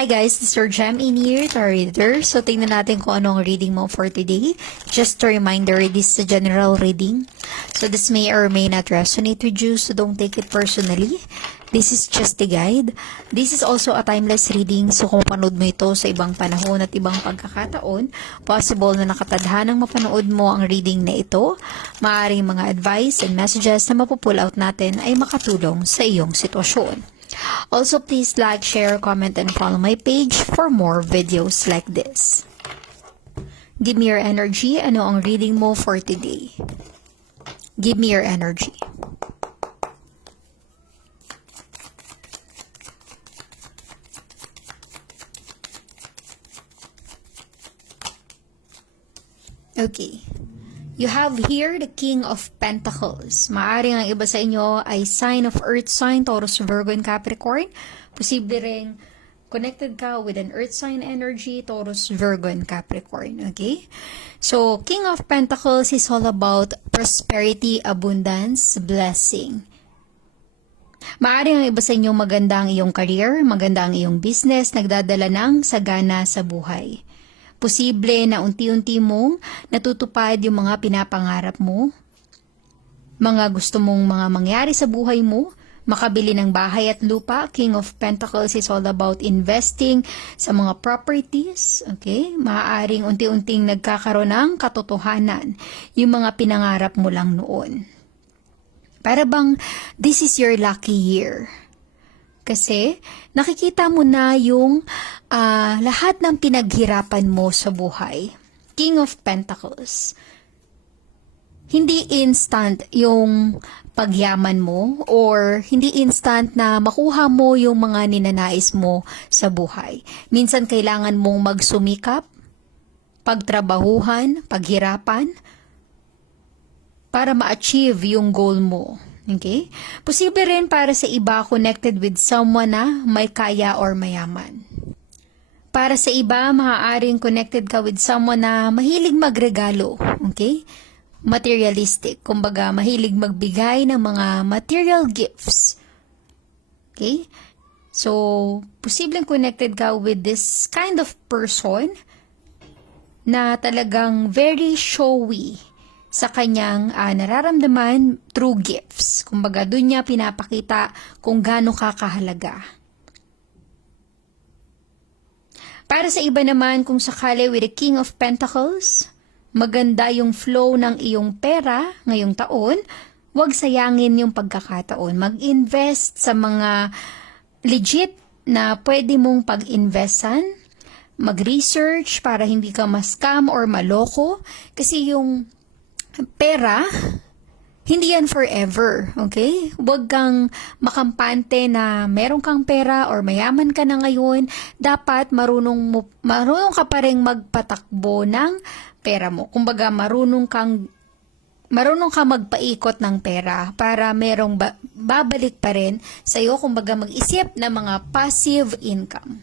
Hi guys, this is your Gem in here, Tarot Reader. So tingnan natin kung anong reading mo for today. Just a reminder, this is a general reading. So this may or may not resonate with you, so don't take it personally. This is just a guide. This is also a timeless reading, so kung panood mo ito sa ibang panahon at ibang pagkakataon, possible na nakatadhanang mapanood mo ang reading na ito. Maaaring mga advice and messages na mapupull out natin ay makatulong sa iyong sitwasyon. Also, please like, share, comment, and follow my page for more videos like this. Give me your energy. Ano ang reading mo for today? Give me your energy. Okay. You have here the King of Pentacles. Maaring ang iba sa inyo ay sign of Earth sign, Taurus, Virgo, and Capricorn. Posible ring connected ka with an Earth sign energy, Taurus, Virgo, and Capricorn. Okay? So, King of Pentacles is all about prosperity, abundance, blessing. Maaring ang iba sa inyo maganda ang iyong career, maganda ang iyong business, nagdadala ng sagana sa buhay. Posible na unti-unti mong natutupad yung mga pinapangarap mo, mga gusto mong mga mangyari sa buhay mo, makabili ng bahay at lupa. King of Pentacles is all about investing sa mga properties. Okay? Maaaring unti-unting nagkakaroon ng katotohanan yung mga pinangarap mo lang noon. Para bang this is your lucky year. Kasi nakikita mo na yung lahat ng pinaghirapan mo sa buhay. King of Pentacles. Hindi instant yung pagyaman mo or hindi instant na makuha mo yung mga ninanais mo sa buhay. Minsan kailangan mong magsumikap, pagtrabahuhan, paghirapan para ma-achieve yung goal mo. Okay? Posible rin para sa iba connected with someone na may kaya or mayaman. Para sa iba, maaaring connected ka with someone na mahilig magregalo. Okay? Materialistic. Kumbaga, mahilig magbigay ng mga material gifts. Okay? So, posibleng connected ka with this kind of person na talagang very showy sa kanyang nararamdaman through gifts. Kumbaga, doon niya pinapakita kung gaano ka kahalaga. Para sa iba naman, kung sakali with the King of Pentacles, maganda yung flow ng iyong pera ngayong taon, huwag sayangin yung pagkakataon. Mag-invest sa mga legit na pwede mong pag-investan, mag-research para hindi ka ma-scam or maloko, kasi yung pera, hindi yan forever, okay? Huwag kang makampante na meron kang pera or mayaman ka na ngayon. Dapat marunong ka pa rin magpatakbo ng pera mo. Kumbaga, marunong ka magpaikot ng pera para merong babalik pa rin sa'yo. Kumbaga, mag-isip ng mga passive income.